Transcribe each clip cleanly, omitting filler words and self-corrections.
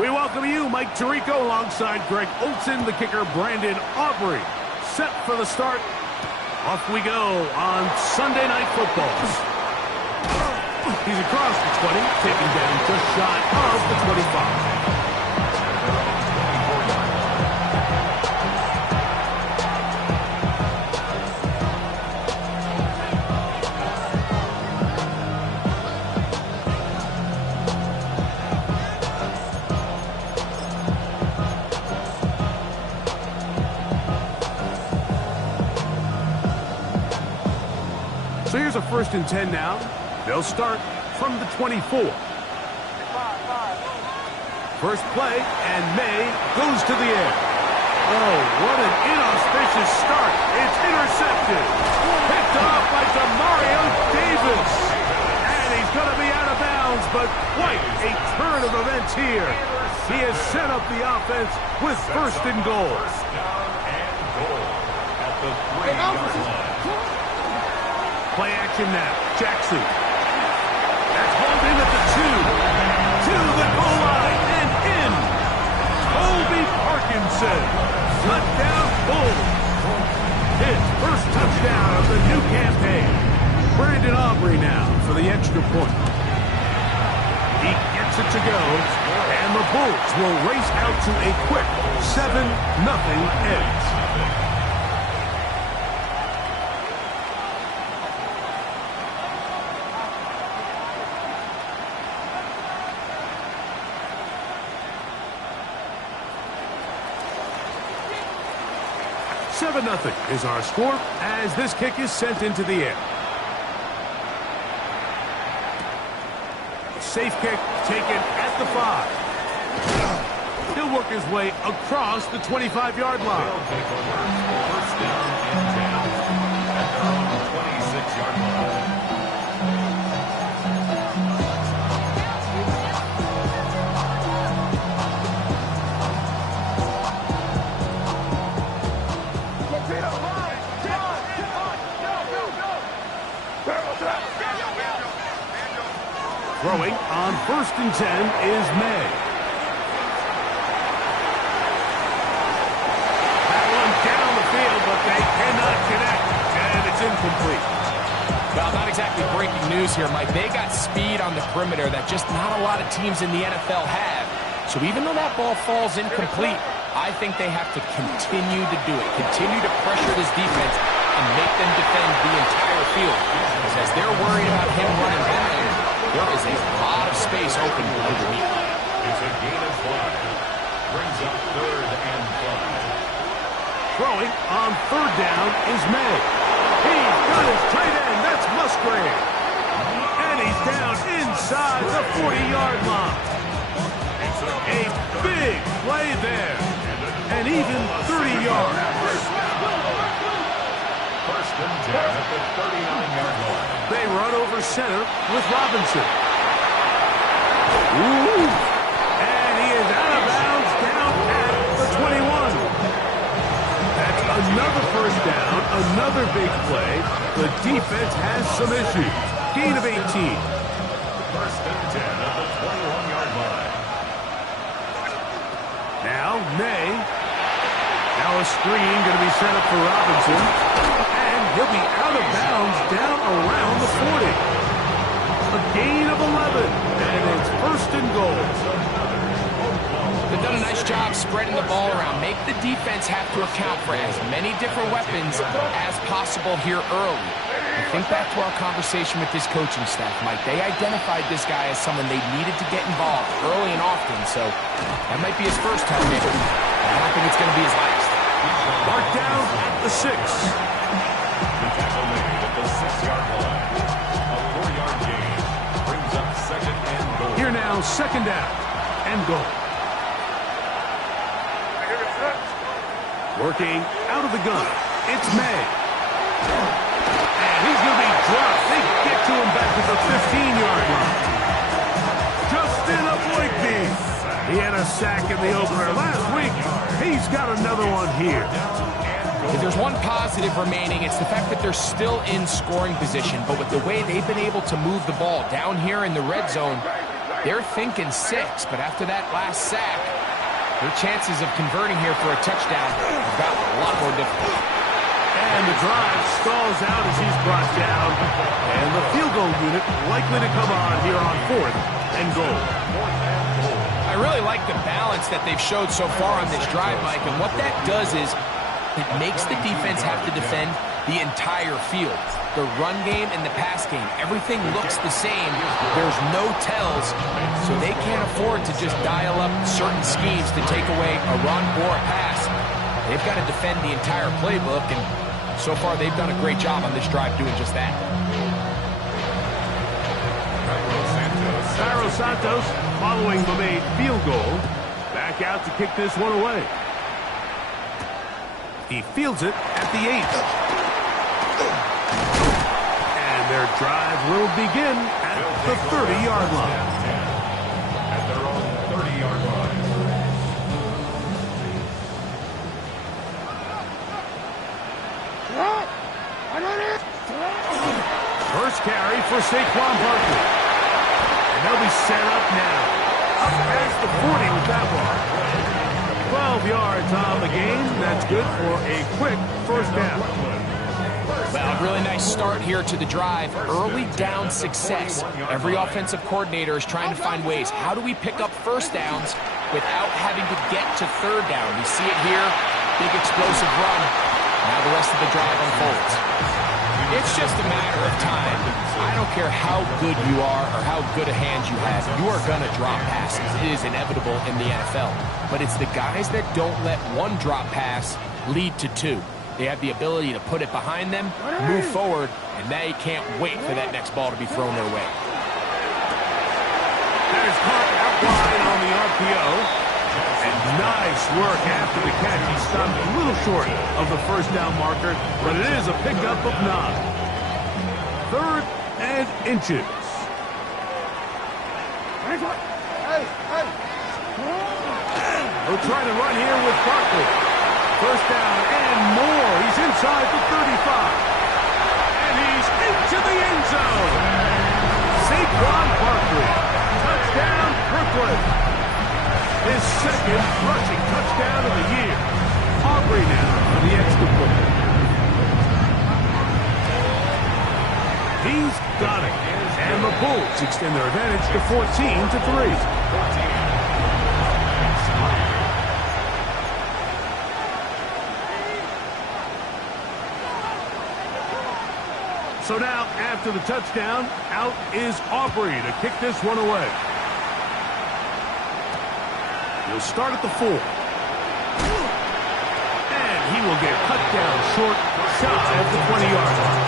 We welcome you, Mike Tirico, alongside Greg Olson, the kicker, Brandon Aubrey. Set for the start. Off we go on Sunday Night Football. He's across the 20, taken down just shy of the 25. So here's a 1st and 10 now. They'll start from the 24. First play, and May goes to the air. Oh, what an inauspicious start. It's intercepted. Picked off by Demario Davis. And he's going to be out of bounds, but quite a turn of events here. He has set up the offense with 1st and goal. Play action now. Jackson. That's hauled in at the 2. To the goal line and in. Colby Parkinson. Touchdown Bull. His first touchdown of the new campaign. Brandon Aubrey now for the extra point. He gets it to go. And the Bulls will race out to a quick 7-0 edge. Nothing is our score as this kick is sent into the air. Safe kick taken at the 5. He'll work his way across the 25-yard line. First down and 10 at their own 26-yard line. Throwing on 1st and 10 is May. That one down the field, but they cannot connect, and it's incomplete. Well, not exactly breaking news here, Mike. They got speed on the perimeter that just not a lot of teams in the NFL have. So even though that ball falls incomplete, I think they have to continue to do it, continue to pressure this defense and make them defend the entire field. Because as they're worried about him running down, there is a lot of space open underneath. It's a gain of 5. Brings up 3rd and 5. Throwing on 3rd down is May. He's got his tight end. That's Musgrave. And he's down inside the 40-yard line. A big play there. And even 30 yards. 1st and 10 at the 39-yard line. They run over center with Robinson. Ooh. And he is out of bounds down at the 21. That's another 1st down, another big play. The defense has some issues. Gain of 18. 1st and 10 at the 21-yard line. Now May. Now a screen going to be set up for Robinson. And he'll be out of bounds down around the 40. A gain of 11. And it's 1st and goal. They've done a nice job spreading the ball around. Make the defense have to account for as many different weapons as possible here early. And think back to our conversation with this coaching staff, Mike. They identified this guy as someone they needed to get involved early and often. So that might be his first target. I don't think it's going to be his last. Marked down at the 6. The tackle made at the 6-yard line. A 4-yard gain brings up 2nd and goal. Here now, 2nd down and goal. Working out of the gun. It's May. And he's going to be dropped. They get to him back at the 15-yard line. Justin Avoigbe. He had a sack in the opener last week. He's got another one here. If there's one positive remaining, it's the fact that they're still in scoring position. But with the way they've been able to move the ball down here in the red zone, They're thinking 6, but after that last sack, their chances of converting here for a touchdown have gotten a lot more difficult. And the drive stalls out as he's brought down. And the field goal unit likely to come on here on 4th and goal. I really like the balance that they've showed so far on this drive, Mike, and what that does is it makes the defense have to defend the entire field. The run game and the pass game, everything looks the same. There's no tells, so they can't afford to just dial up certain schemes to take away a run or a pass. They've got to defend the entire playbook, and so far they've done a great job on this drive doing just that. Cairo Santos, following the made field goal, back out to kick this one away. He fields it at the 8. And their drive will begin at the 30-yard line. At their own 30-yard line. First carry for Saquon Barkley. And they'll be set up now. Up past the 40 with that one. 12 yards on the game. That's good for a quick first down. Well, a really nice start here to the drive. Early down success. Every offensive coordinator is trying to find ways. How do we pick up first downs without having to get to third down? We see it here. Big explosive run. Now the rest of the drive unfolds. It's just a matter of time. I don't care how good you are or how good a hand you have. You are going to drop passes. It is inevitable in the NFL. But it's the guys that don't let one drop pass lead to 2. They have the ability to put it behind them, move forward, and they can't wait for that next ball to be thrown their way. That is caught out wide on the RPO. And nice work after the catch. He stopped a little short of the first down marker, but it is a pickup of 9. 3rd and inches. They'll try to run here with Barkley. First down and more. He's inside the 35. And he's into the end zone. Saquon Barkley. Touchdown, Brooklyn. His second rushing touchdown of the year. Aubrey now for the extra point. He's got it. And the Bulls extend their advantage to 14-3. So now, after the touchdown, out is Aubrey to kick this one away. He'll start at the 4. And he will get cut down short, shy of the 20-yard line.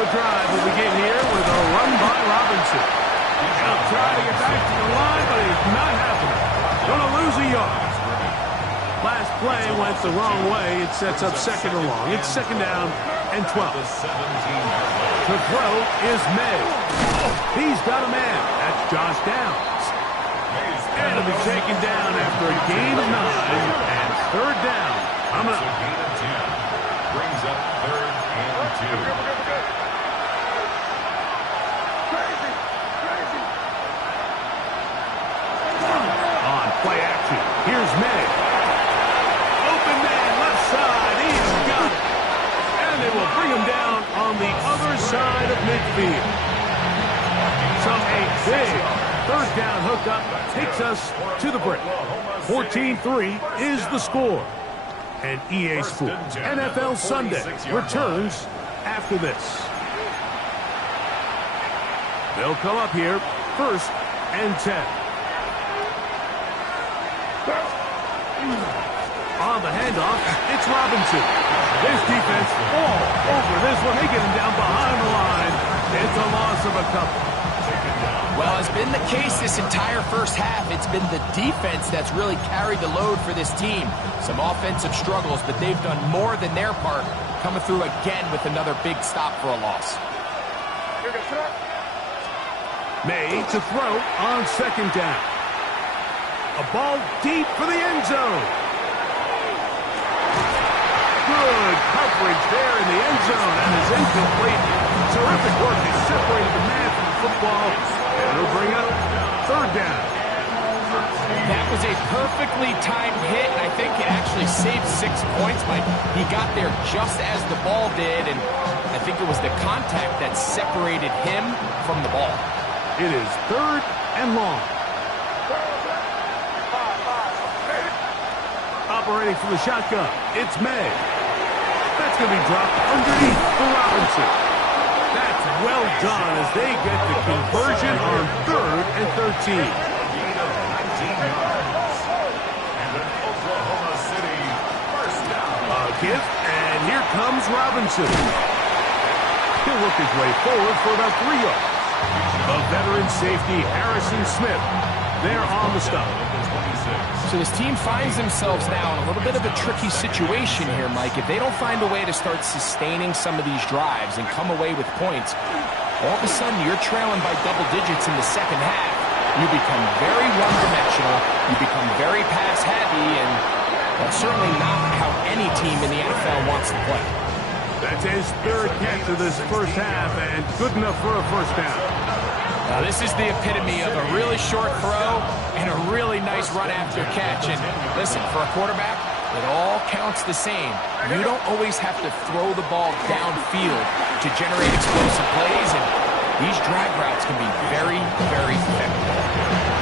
The drive will begin here with a run by Robinson. He'll try to get back to the line, but he's not happening. Going to lose a yard. Last play went the wrong way. It sets up second and long. It's second down and 12. The throw is May. He's got a man. That's Josh Downs. And it'll be taken down after a gain of 9 and third down. Coming up. Brings up 3rd and 2. On play action. Here's May. Open man, left side. He's got it. And they will bring him down on the other side of midfield. So a big third down hookup takes us to the break. 14-3 is the score. And EA Sports NFL Sunday returns after this. They'll come up here, 1st and 10. On the handoff, it's Robinson. This defense all over this one. They get him down behind the line. It's a loss of a couple. Well, it's been the case this entire first half. It's been the defense that's really carried the load for this team. Some offensive struggles, but they've done more than their part, coming through again with another big stop for a loss. May to throw on second down. A ball deep for the end zone. Good coverage there in the end zone, and is incomplete. Terrific work. They separated the man from the football, and it'll bring up third down. That was a perfectly timed hit, and I think it actually saved 6 points, Mike. He got there just as the ball did, and I think it was the contact that separated him from the ball. It is third and long. Operating from the shotgun, it's May. That's going to be dropped underneath for Robinson. That's well done as they get the conversion on 3rd and 13. Gain of 19 yards. And an Oklahoma City first down. A gift, and here comes Robinson. He'll work his way forward for about 3 yards. The veteran safety, Harrison Smith, there on the stop. So this team finds themselves now in a little bit of a tricky situation here, Mike. If they don't find a way to start sustaining some of these drives and come away with points, all of a sudden you're trailing by double digits in the second half. You become very one-dimensional, you become very pass-heavy, and that's certainly not how any team in the NFL wants to play. That's his third catch of this first half, and good enough for a first down. Now, this is the epitome of a really short throw and a really nice run after catch. And listen, for a quarterback, it all counts the same. You don't always have to throw the ball downfield to generate explosive plays, and these drag routes can be very, very effective.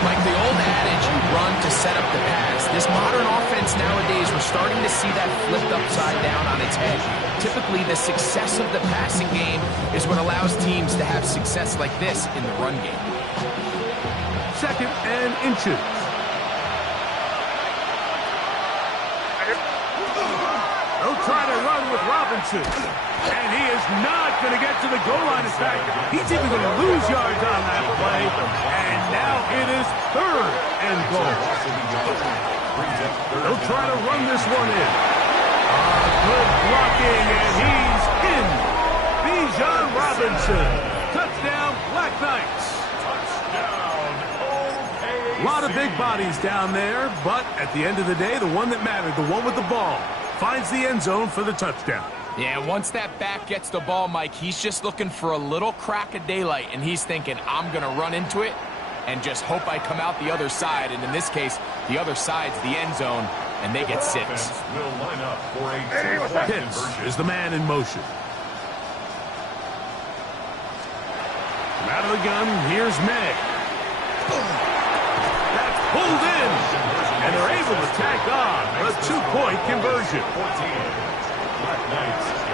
Like the old adage, you run to set up the pass. This modern offense nowadays, we're starting to see that flipped upside down on its head. Typically, the success of the passing game is what allows teams to have success like this in the run game. 2nd and inches. They'll try to run with Robinson. And he is not going to get to the goal line. In fact, he's even going to lose yards on that play. And now it is 3rd and goal. They'll try to run this one in. Good blocking, and he's in. Bijan Robinson. Touchdown, Black Knights. A lot of big bodies down there, but at the end of the day, the one that mattered, the one with the ball, finds the end zone for the touchdown. Yeah, once that back gets the ball, Mike, he's just looking for a little crack of daylight, and he's thinking, I'm going to run into it and just hope I come out the other side. And in this case, the other side's the end zone, and they get 6. Will line up for a two-point Pitts conversion. is the man in motion. From out of the gun, here's May. That's pulled in, and they're able to tack on a 2-point conversion.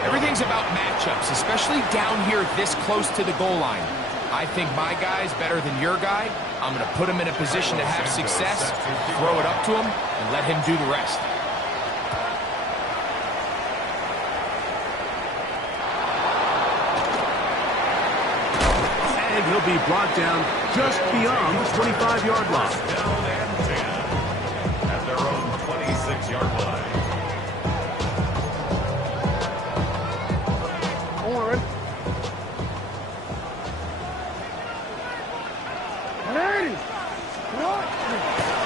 Everything's about matchups, especially down here this close to the goal line. I think my guy's better than your guy. I'm going to put him in a position to have success, throw it up to him, and let him do the rest. And he'll be brought down just beyond the 25-yard line. Down and 10 at their own 26-yard line.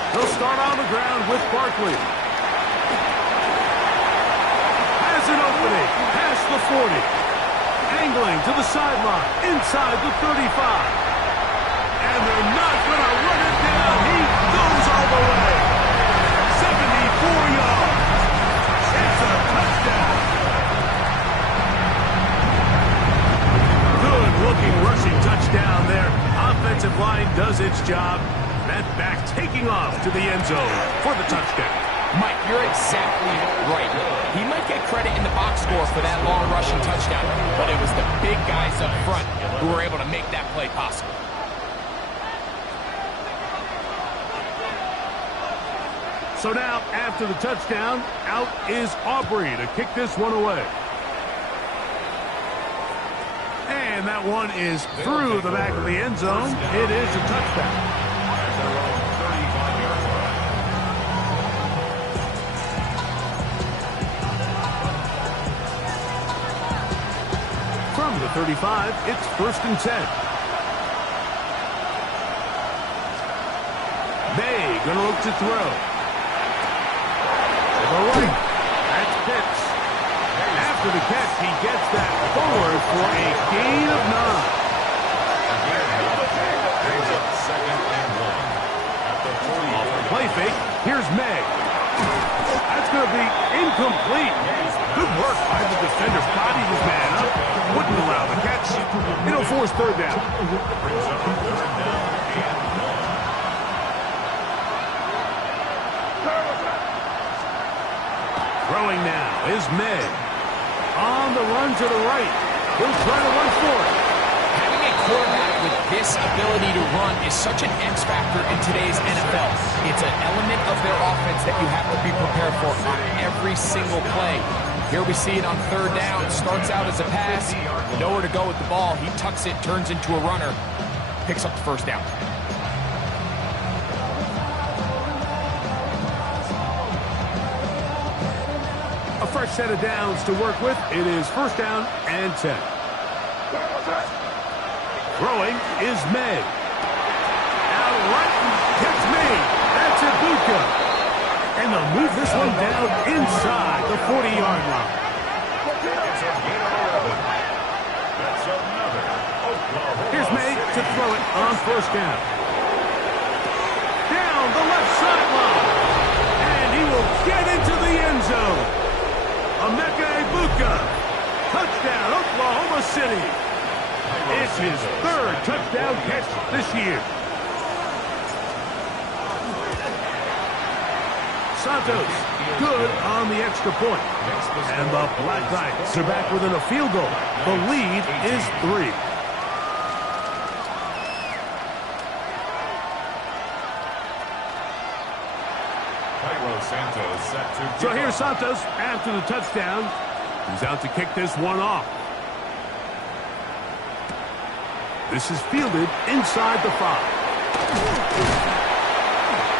They'll start on the ground with Barkley. Has an opening past the 40. Angling to the sideline, inside the 35. And they're not going to run it down. He goes all the way. 74 yards. It's a touchdown. Good-looking rushing touchdown there. Offensive line does its job. That back taking off to the end zone for the touchdown. Mike, you're exactly right. He might get credit in the box score for that long rushing touchdown, but it was the big guys up front who were able to make that play possible. So now, after the touchdown, out is Aubrey to kick this one away. And that one is through the back of the end zone. It is a touchdown. From the 35, it's 1st and 10. May Gonna look to throw. To the right. That's Pitts. After the catch, he gets that forward for a gain of 9. Brings up 2nd and 1. At the 40. Off the play fake, here's May. That's going to be incomplete. Good work by the defender. Bodied his man up. Wouldn't allow the catch. It'll force 3rd down. Brings up 3rd down and 1. Throwing now is May. On the run to the right. He'll try to run for it. Having a quarterback with this ability to run is such an X factor in today's NFL. It's an element of their offense that you have to be prepared for on every single play. Here we see it on 3rd down. Starts out as a pass. Nowhere to go with the ball. He tucks it, turns into a runner. Picks up the 1st down. A fresh set of downs to work with. It is 1st down and 10. Throwing is May. Out right, catch May. That's Ibuka. And they'll move this one down inside the 40-yard line. It's a gain of 11. That's another Oklahoma. Here's May to throw it on 1st down. Down the left sideline. And he will get into the end zone. Emeka Ibuka. Touchdown, Oklahoma City. It's his 3rd touchdown catch this year. Santos, good on the extra point. And the Black Knights are back within a field goal. The lead is 3. Cairo Santos set to So here's Santos after the touchdown. He's out to kick this one off. This is fielded inside the 5.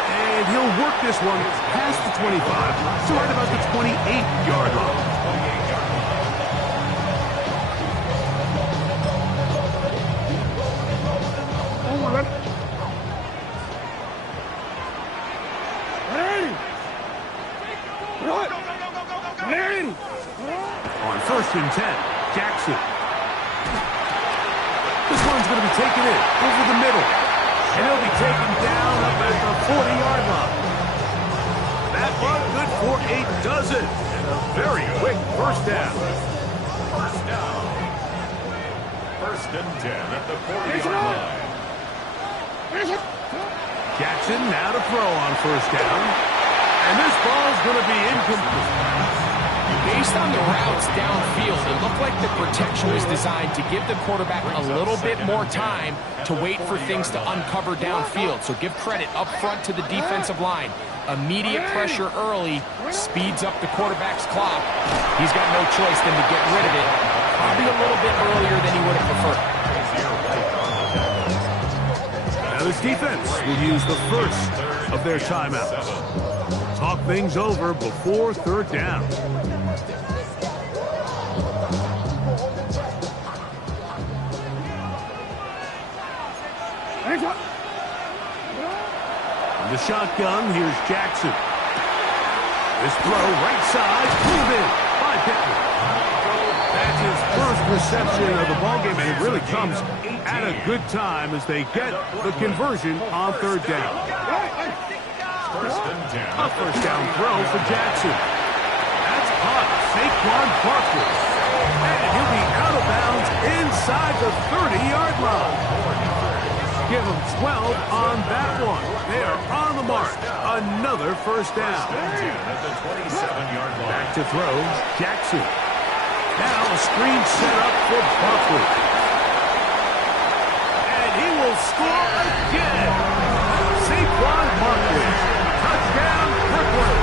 And he'll work this one past the 25, so right about the 28-yard line. On 1st and 10, Jackson. This one's going to be taken in over the middle. And he'll be taken down up at the 40-yard line. That one good for a dozen. And a very quick 1st down. 1st down. 1st and 10 at the 40-yard line. Jackson now to throw on 1st down. And this ball's going to be incomplete. Based on the routes downfield, it looked like the protection was designed to give the quarterback a little bit more time to wait for things to uncover downfield. So give credit up front to the defensive line. Immediate pressure early speeds up the quarterback's clock. He's got no choice than to get rid of it, probably a little bit earlier than he would have preferred. Now this defense will use the first of their timeouts. Talk things over before 3rd down. The shotgun, here's Jackson. This throw, right side, pulled in by Pittman. That's his first reception of the ballgame, and it really comes at a good time as they get the conversion on 3rd down. 1st and 10. A 1st down throw for Jackson. That's caught Saquon Barkley. And he'll be out of bounds inside the 30-yard line. Give them 12 on that one. They are on the mark. Another 1st down. At the 27-yard line. Back to throw, Jackson. Now a screen set up for Barkley. And he will score again. Saquon Barkley. Touchdown, Brooklyn.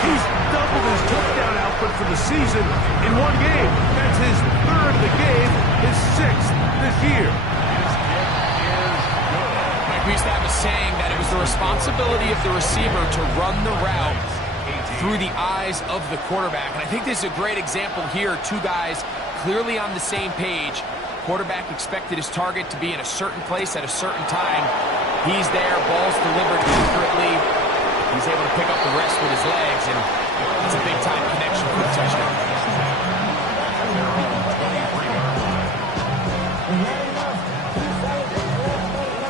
He's doubled his touchdown output for the season in one game. That's his 3rd of the game, his 6th this year. We used to have a saying that it was the responsibility of the receiver to run the route through the eyes of the quarterback. And I think this is a great example here. 2 guys clearly on the same page. Quarterback expected his target to be in a certain place at a certain time. He's there, ball's delivered accurately. He's able to pick up the rest with his legs, and it's a big-time connection for the touchdown.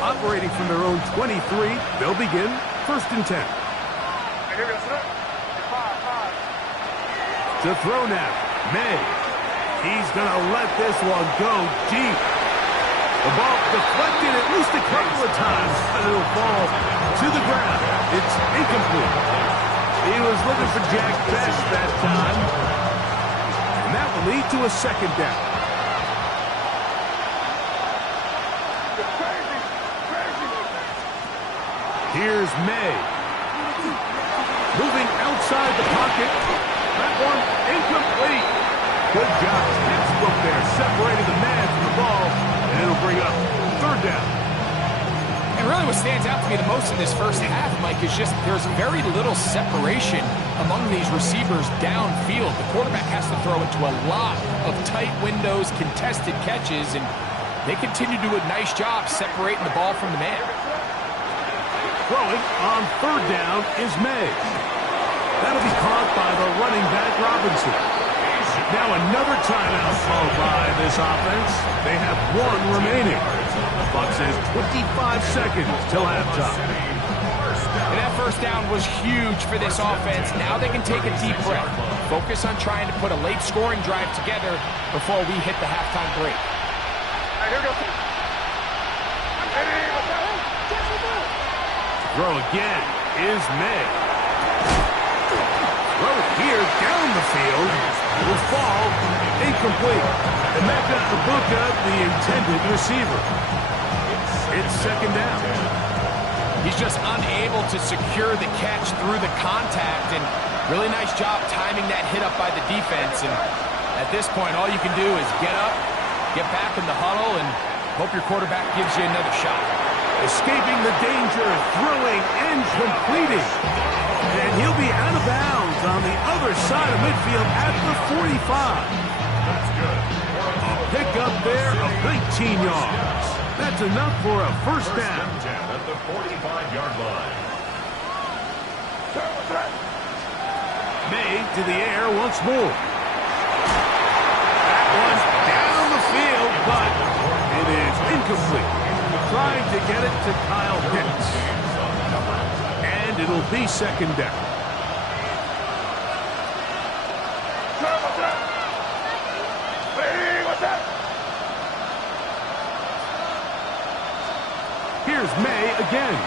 Operating from their own 23, they'll begin 1st and 10. To throw now, May. He's going to let this one go deep. The ball deflected at least a couple of times, and it'll fall to the ground. It's incomplete. He was looking for Jack Best that time, and that will lead to a 2nd down. Here's May. Moving outside the pocket. That one incomplete. Good job. Textbook there, separating the man from the ball, and it'll bring up 3rd down. And really what stands out to me the most in this first half, Mike, is just there's very little separation among these receivers downfield. The quarterback has to throw into a lot of tight windows, contested catches, and they continue to do a nice job separating the ball from the man. Throwing on 3rd down is May. That'll be caught by the running back, Robinson. Now another timeout called by this offense. They have 1 remaining. The Bucs has 25 seconds till halftime. And that 1st down was huge for this offense. Now they can take a deep breath. Focus on trying to put a late scoring drive together before we hit the halftime break. Throw again is May. Throw it here down the field. It will fall incomplete. And that got the book of the intended receiver. It's 2nd down. He's just unable to secure the catch through the contact, and really nice job timing that hit up by the defense. And at this point, all you can do is get up, get back in the huddle, and hope your quarterback gives you another shot. Escaping the danger, throwing and completing. And he'll be out of bounds on the other side of midfield at the 45. That's good. A pickup there of 19 yards. That's enough for a 1st down. At the 45-yard line. May to the air once more. That one's down the field, but it is incomplete. Trying to get it to Kyle Pitts. And it'll be 2nd down. Here's May again.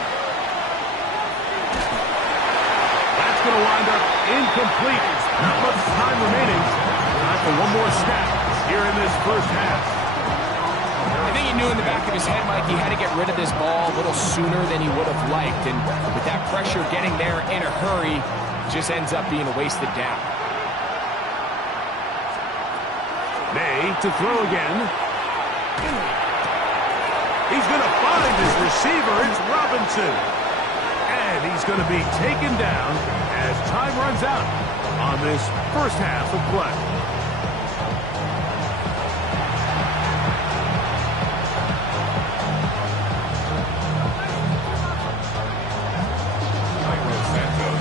That's going to wind up incomplete. Not much time remaining. Time for one more snap here in this first half. I think he knew in the back of his head, Mike, he had to get rid of this ball a little sooner than he would have liked. And with that pressure getting there in a hurry, it just ends up being a wasted down. May to throw again. He's going to find his receiver. It's Robinson. And he's going to be taken down as time runs out on this first half of play.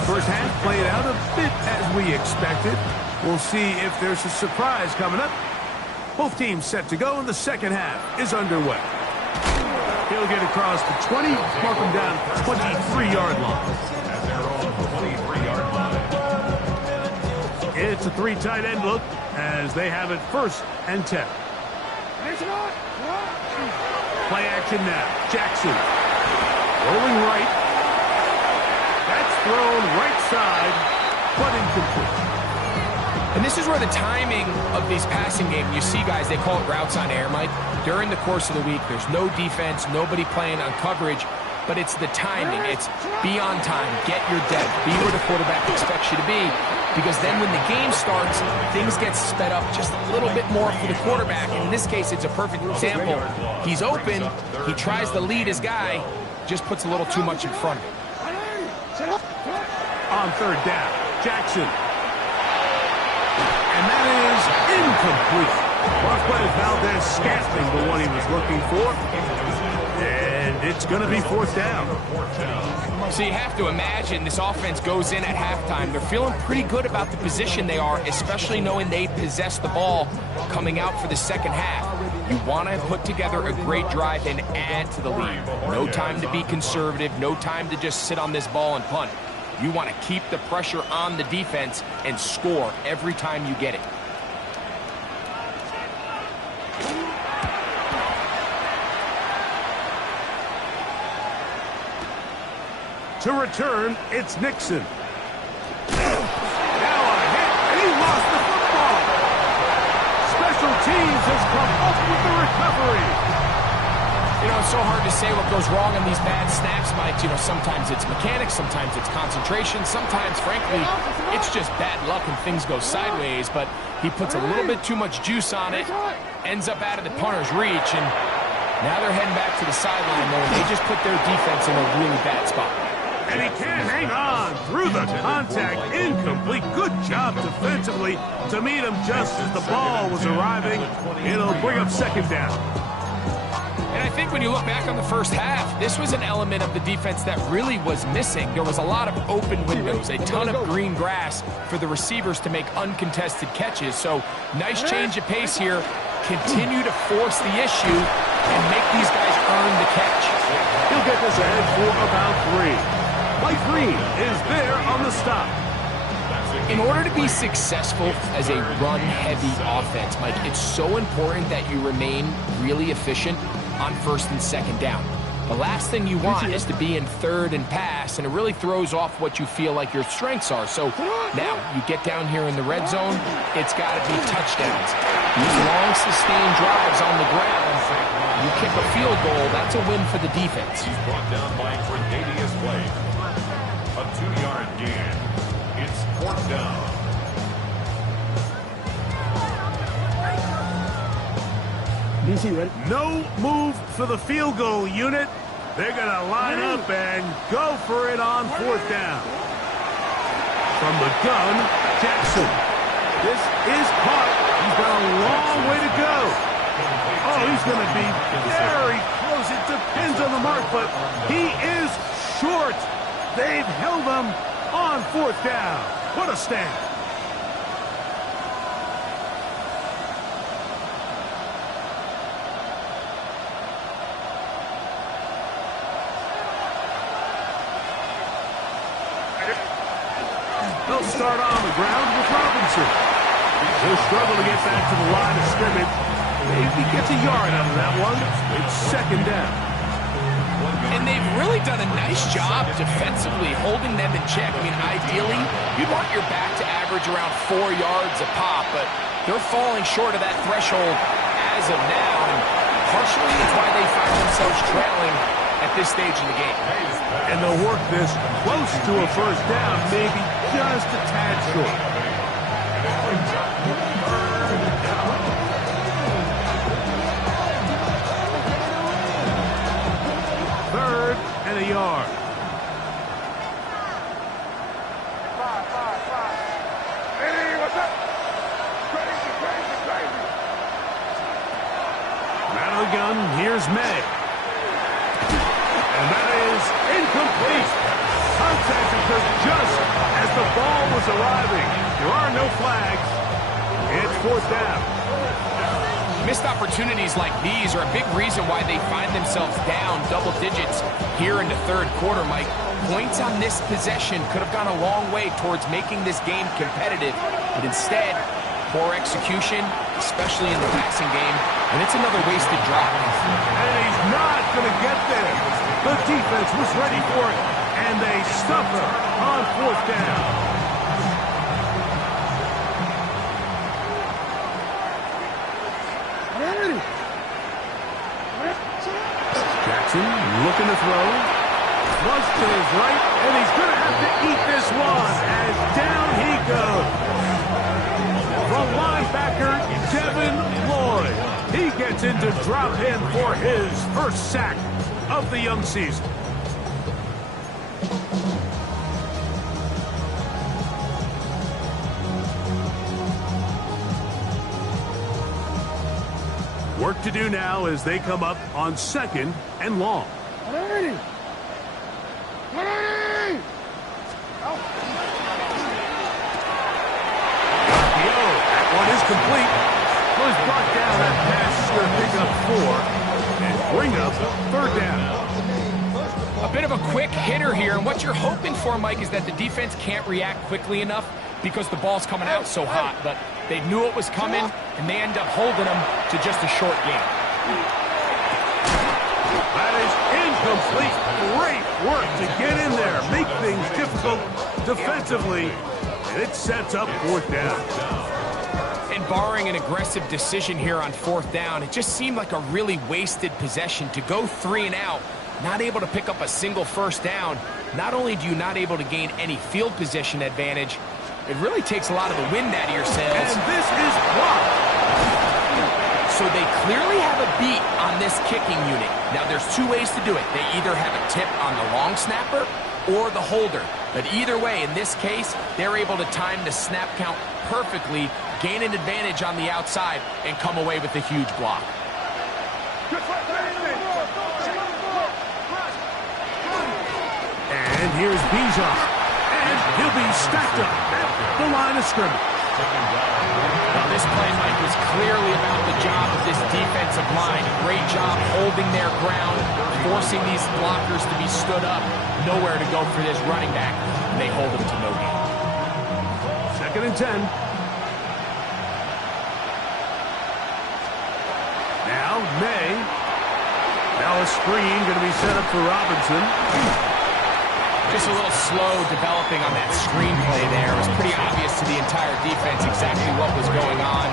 First half played out a bit as we expected. We'll see if there's a surprise coming up. Both teams set to go, and the second half is underway. He'll get across the 20, mark him down 23-yard line. At their own 23-yard line. It's a 3 tight end look as they have it 1st and 10. Play action now. Jackson rolling right. That's thrown right side, but incomplete. And this is where the timing of these passing games, you see guys, they call it routes on air, Mike. During the course of the week, there's no defense, nobody playing on coverage, but it's the timing. It's be on time, get your depth, be where the quarterback expects you to be, because then when the game starts, things get sped up just a little bit more for the quarterback. And in this case, it's a perfect example. He's open, he tries to lead his guy, just puts a little too much in front of him. On 3rd down, Jackson. And that is incomplete. Marquez Valdez scamping the one he was looking for. And It's going to be fourth down. So you have to imagine this offense goes in at halftime. They're feeling pretty good about the position they are, especially knowing they possess the ball coming out for the second half. You want to put together a great drive and add to the lead. No time to be conservative, no time to just sit on this ball and punt. You want to keep the pressure on the defense and score every time you get it. To return, it's Nixon. Now a hit, and he lost the football. Special teams has come up with the recovery. You know, it's so hard to say what goes wrong in these bad snaps, Mike. You know, sometimes it's mechanics, sometimes it's concentration, sometimes, frankly, it's just bad luck and things go sideways. But he puts a little bit too much juice on it, ends up out of the punter's reach, and now they're heading back to the sideline, though, and they just put their defense in a really bad spot. And he can't hang on through the contact. Incomplete. Good job defensively to meet him just as the ball was arriving. It'll bring up second down. And I think when you look back on the first half, this was an element of the defense that really was missing. There was a lot of open windows, a ton of green grass for the receivers to make uncontested catches. So nice change of pace here. Continue to force the issue and make these guys earn the catch. He'll get this ahead for about 3. Mike Green is there on the stop. In order to be successful as a run-heavy offense, Mike, it's so important that you remain really efficient on first and second down. The last thing you want is to be in third and pass, and it really throws off what you feel like your strengths are. So now you get down here in the red zone, it's got to be touchdowns. These long, sustained drives on the ground, you kick a field goal, that's a win for the defense. He's brought down by Grenadius Blake. A 2-yard gain. It's fourth down. No move for the field goal unit. They're going to line up and go for it on fourth down. From the gun, Jackson. This is caught. He's got a long way to go. Oh, he's going to be very close. It depends on the mark, but he is short. They've held him on fourth down. What a stand. They'll start on the ground with Robinson. He'll struggle to get back to the line of scrimmage. Maybe gets a yard out of that one. It's second down. And they've really done a nice job defensively holding them in check. I mean, ideally, you'd want your back to average around 4 yards a pop, but they're falling short of that threshold as of now. And partially, it's why they find themselves trailing at this stage in the game. And they'll work this close to a first down, maybe just a tad short. Third and a yard. Out of the gun, here's May. And that is incomplete. Contact occurred just as the ball was arriving. There are no flags. It's fourth down. Missed opportunities like these are a big reason why they find themselves down double digits here in the third quarter, Mike. Points on this possession could have gone a long way towards making this game competitive, but instead, poor execution, especially in the passing game, and it's another wasted drive. And he's not going to get there. The defense was ready for it, and they suffer on fourth down. Jackson looking to throw. Flush to his right, and he's going to have to eat this one as down he goes. From linebacker Devin Lloyd. He gets into drop in for his first sack of the young season. Work to do now as they come up on second and long. That one is complete. Was brought down. That pass is going to pick up 4 and bring up 3rd down. A bit of a quick hitter here, and what you're hoping for, Mike, is that the defense can't react quickly enough because the ball's coming out so hot, but they knew it was coming, and they end up holding them to just a short game. That is incomplete. Great work to get in there, make things difficult defensively, and it sets up 4th down. And barring an aggressive decision here on 4th down, it just seemed like a really wasted possession to go 3 and out, not able to pick up a single 1st down. Not only do you not able to gain any field position advantage, it really takes a lot of the wind out of your sails. And this is blocked. So they clearly have a beat on this kicking unit. Now there's 2 ways to do it. They either have a tip on the long snapper or the holder. But either way, in this case, they're able to time the snap count perfectly, gain an advantage on the outside, and come away with a huge block. And here's Bijan. And he'll be stacked up at the line of scrimmage. Now this play, Mike, was clearly about the job of this defensive line. Great job holding their ground, forcing these blockers to be stood up. Nowhere to go for this running back, and they hold him to no gain. 2nd and 10. Now, May. Now a screen going to be set up for Robinson. Just a little slow developing on that screenplay there. It was pretty obvious to the entire defense exactly what was going on.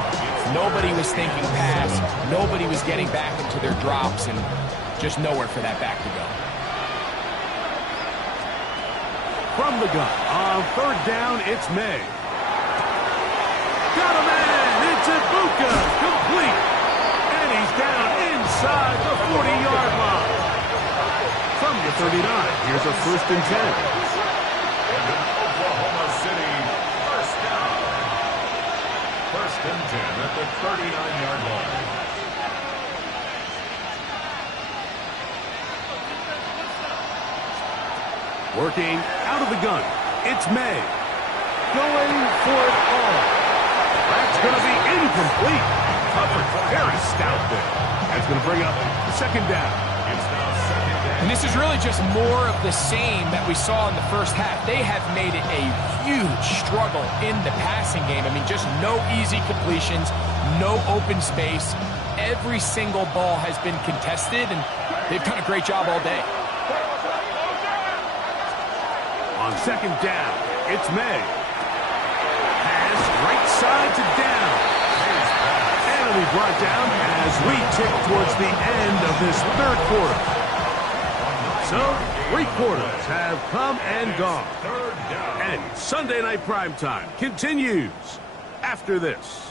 Nobody was thinking pass. Nobody was getting back into their drops, and just nowhere for that back to go. From the gun, on 3rd down, it's May. Got a man, it's Ibuka, complete. And he's down inside the 40-yard line. From the 39, here's a 1st and 10. And in Oklahoma City, 1st down. 1st and 10 at the 39-yard line. Working out of the gun, it's May. Going for it all. That's going to be incomplete. Covered very stout there. That's going to bring up 2nd down. It's now 2nd down. And this is really just more of the same that we saw in the 1st half. They have made it a huge struggle in the passing game. I mean, just no easy completions, no open space. Every single ball has been contested, and they've done a great job all day. On 2nd down, it's May. Pass right side to down. And it'll be brought down as we tick towards the end of this 3rd quarter. So, 3 quarters have come and gone. And Sunday Night Primetime continues after this.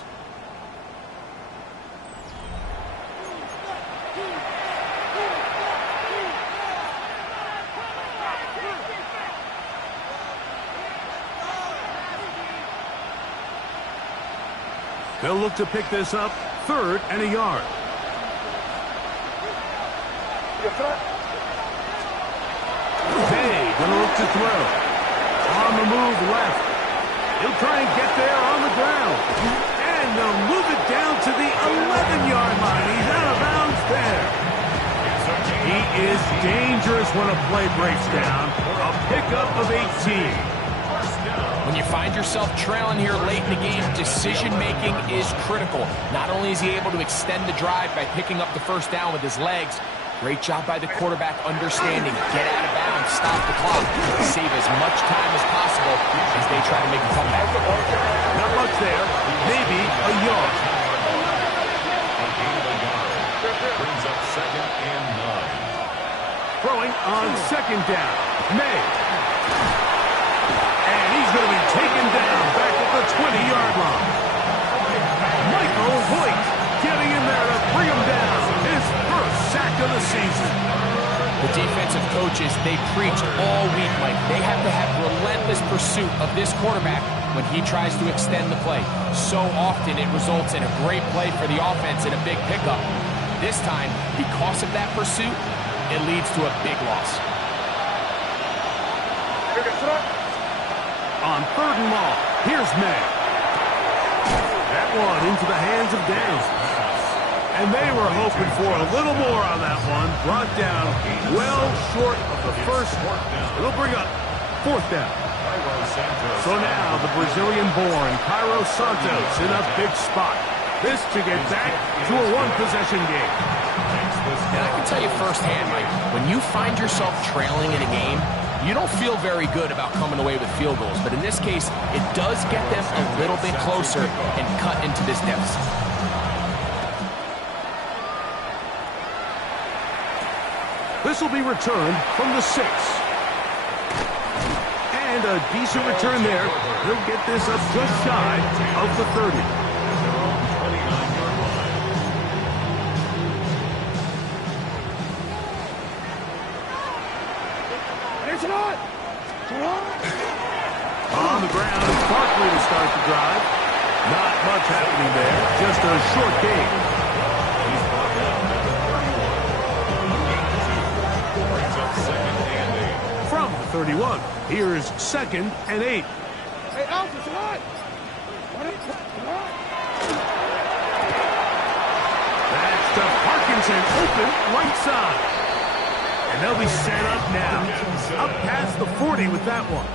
They'll look to pick this up, 3rd and a yard. Hey, gonna look to throw. On the move left. He'll try and get there on the ground. And they'll move it down to the 11-yard line. He's out of bounds there. He is dangerous when a play breaks down. A pickup of 18. When you find yourself trailing here late in the game, decision-making is critical. Not only is he able to extend the drive by picking up the 1st down with his legs, great job by the quarterback understanding, get out of bounds, stop the clock, save as much time as possible as they try to make a comeback. Not much there, maybe a yard. Brings up 2nd and 9. Throwing on 2nd down, May. And he's going to be taken down back at the 20-yard line. Michael Hoyt getting in there to bring him down. His 1st sack of the season. The defensive coaches, they preached all week, Mike. They have to have relentless pursuit of this quarterback when he tries to extend the play. So often it results in a great play for the offense and a big pickup. This time, because of that pursuit, it leads to a big loss. On 3rd and long, here's May. That one into the hands of Downs. And they were hoping for a little more on that one. Brought down well short of the first. It'll bring up 4th down. So now the Brazilian-born Cairo Santos in a big spot. This to get back to a one-possession game. And I can tell you firsthand, Mike, when you find yourself trailing in a game, you don't feel very good about coming away with field goals. But in this case, it does get them a little bit closer and cut into this deficit. This will be returned from the 6. And a decent return there. He'll get this up just shy of the 30. On the ground, it's Barkley to start the drive. Not much happening there. Just a short game. From the 31, here's 2nd and 8. Hey, Alpha, come on! That's to Parkinson, open right side. And they'll be set up now. Up past the 40 with that one.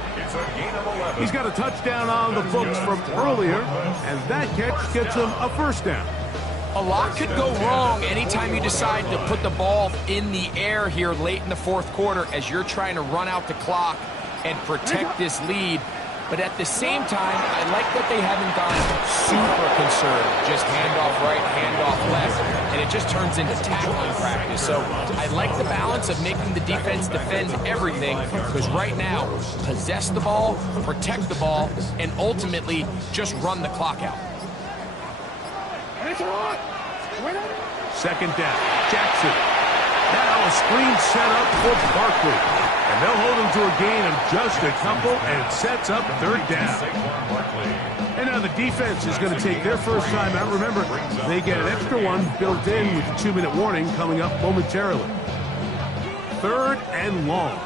He's got a touchdown on the books from earlier, and that catch gets him a 1st down. A lot could go wrong anytime you decide to put the ball in the air here late in the 4th quarter as you're trying to run out the clock and protect this lead. But at the same time, I like that they haven't gone super conservative. Just handoff right, handoff left, and it just turns into tackling practice. So I like the balance of making the defense defend everything, because right now, possess the ball, protect the ball, and ultimately just run the clock out. 2nd down, Jackson. Now a screen set up for Barkley. And they'll hold him to a gain of just a couple, and it sets up 3rd down. And now the defense is going to take their first time out. Remember, they get an extra one built in with the 2-minute warning coming up momentarily. 3rd and long.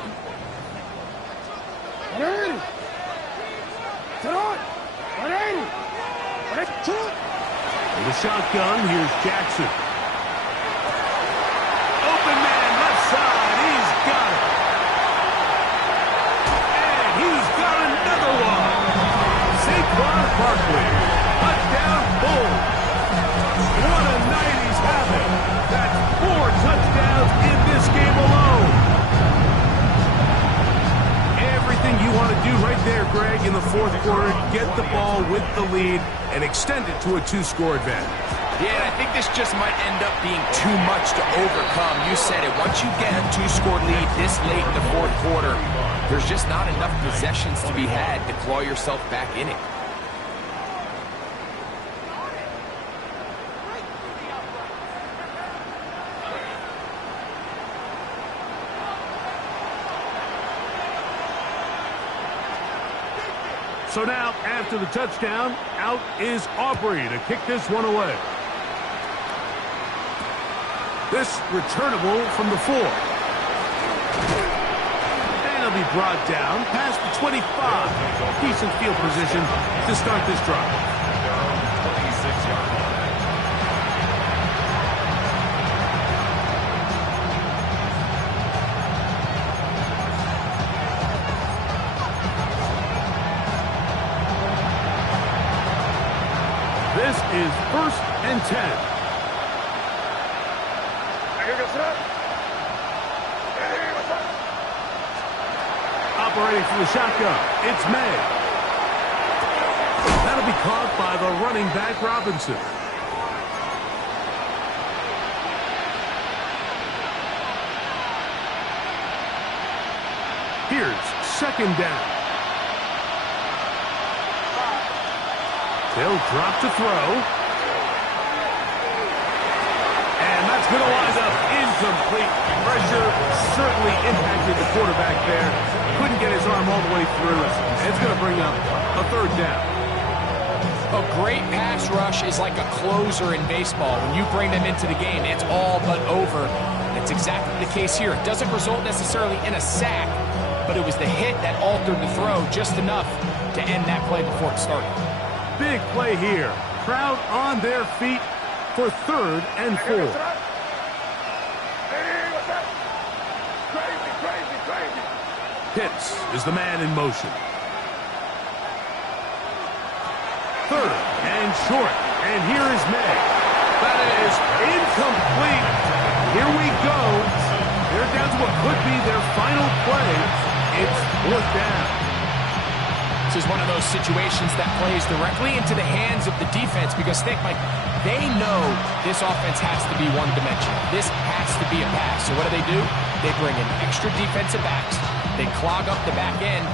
With a shotgun, here's Jackson. Open man, left side, he's got it. And he's got another one. Saquon Barkley, touchdown, boom. What a night he's having. That's 4 touchdowns in this game alone. Everything you want to do right there, Greg, in the 4th quarter, get the ball with the lead and extend it to a 2-score advantage. Yeah, and I think this just might end up being too much to overcome. You said it. Once you get a 2-score lead this late in the 4th quarter, there's just not enough possessions to be had to claw yourself back in it. So now, after the touchdown, out is Aubrey to kick this one away. This returnable from the 4. And it'll be brought down past the 25. Decent field position to start this drive. 26-yard line. This is 1st and 10. Operating from the shotgun, it's May. That'll be caught by the running back, Robinson. Here's 2nd down. They'll drop to throw. And that's going to wind up incomplete. Pressure certainly impacted the quarterback there. Couldn't get his arm all the way through. And it's going to bring up a 3rd down. A great pass rush is like a closer in baseball. When you bring them into the game, it's all but over. That's exactly the case here. It doesn't result necessarily in a sack, but it was the hit that altered the throw just enough to end that play before it started. Big play here. Crowd on their feet for 3rd and 4. Pitts is the man in motion. 3rd and short. And here is May. That is incomplete. Here we go. They're down to what could be their final play. It's 4th down. This is one of those situations that plays directly into the hands of the defense because think, Mike, they know this offense has to be one-dimensional. This has to be a pass. So what do? They bring in extra defensive backs. They clog up the back end.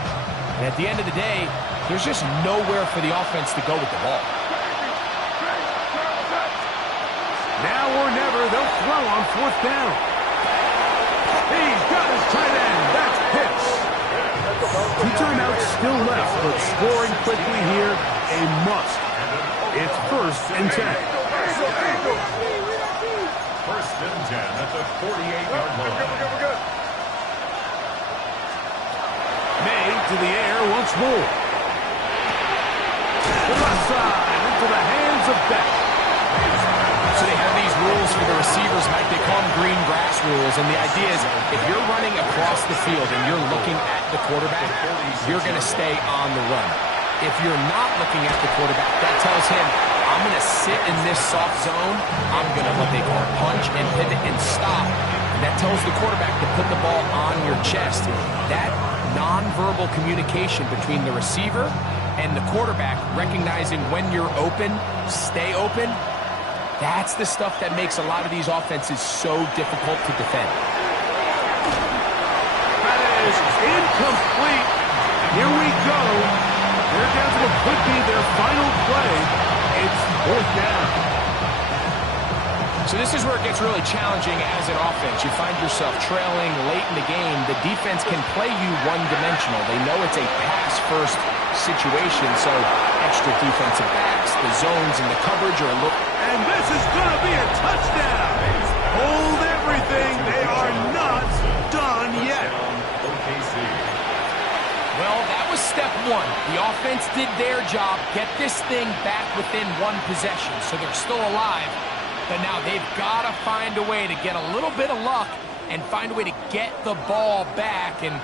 And at the end of the day, there's just nowhere for the offense to go with the ball. Now or never, they'll throw on 4th down. He's got his tight end. That's Pitts. 2 timeouts still left, but scoring quickly here, a must. It's 1st and 10. 1st and 10 at the 48-yard line. May to the air once more. To the left side, into the hands of Beck. So they have these rules for the receivers, Mike. They call them green grass rules. And the idea is if you're running across the field and you're looking at the quarterback, you're going to stay on the run. If you're not looking at the quarterback, that tells him, I'm going to sit in this soft zone. I'm going to what they call punch and pivot and stop. And that tells the quarterback to put the ball on your chest. That nonverbal communication between the receiver and the quarterback, recognizing when you're open, stay open, that's the stuff that makes a lot of these offenses so difficult to defend. That is incomplete. Here we go. They're down to what could be their final play. It's 4th down. So this is where it gets really challenging as an offense. You find yourself trailing late in the game. The defense can play you one-dimensional. They know it's a pass-first situation, so extra defensive backs, the zones and the coverage are a look. And this is going to be a touchdown. Hold everything. They are not done yet. Well, that was step 1. The offense did their job, get this thing back within 1 possession, so they're still alive. But now they've got to find a way to get a little bit of luck and find a way to get the ball back, and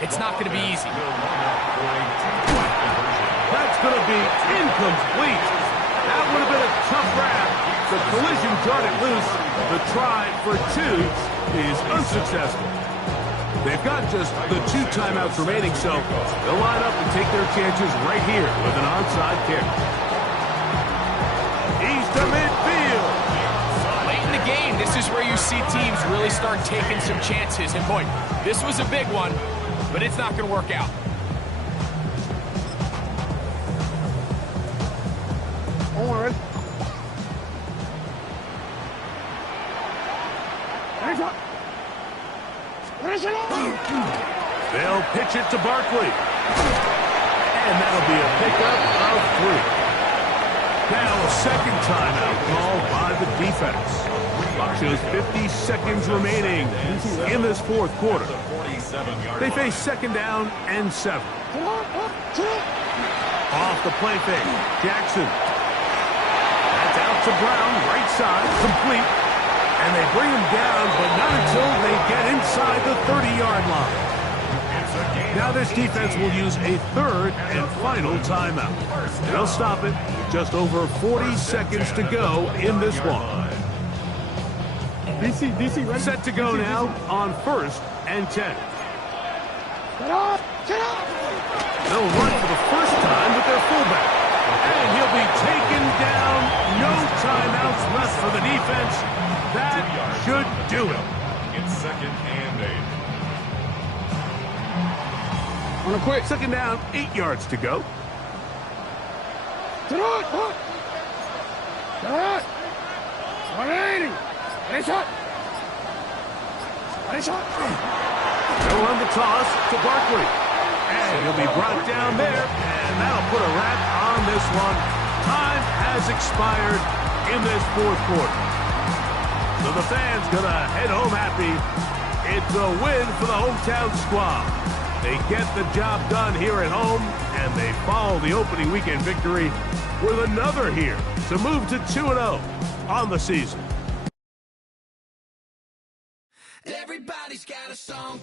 it's not going to be easy. That's going to be incomplete. That would have been a tough grab. The collision darted loose. The try for 2 is unsuccessful. They've got just the 2 timeouts remaining, so they'll line up and take their chances right here with an onside kick. He's to midfield. Late in the game, this is where you see teams really start taking some chances. And boy, this was a big one, but it's not going to work out. On. They'll pitch it to Barkley. And that'll be a pickup of 3. Now a second timeout called by the defense. Clock shows 50 seconds remaining in this 4th quarter. They face 2nd down and 7. Off the play fake, Jackson. That's out to Brown, right side, complete. And they bring him down, but not until they get inside the 30-yard line. Now this defense will use a 3rd and final timeout. They'll stop it with just over 40 seconds to go in this one. DC, ready? Set to go now on 1st and 10. Get up! They'll run for the first time with their fullback. And he'll be taken down. No timeouts left for the defense. That should do it. It's 2nd and 8. On a quick. 2nd down, 8 yards to go. Get on! Get on! 180! Ready, shot! Ready, shot! They'll run the toss to Barkley. And he'll be brought down there. And that'll put a wrap on this one. Time has expired in this 4th quarter. So the fans going to head home happy. It's a win for the hometown squad. They get the job done here at home, and they follow the opening weekend victory with another here to move to 2-0 on the season. Everybody's got a song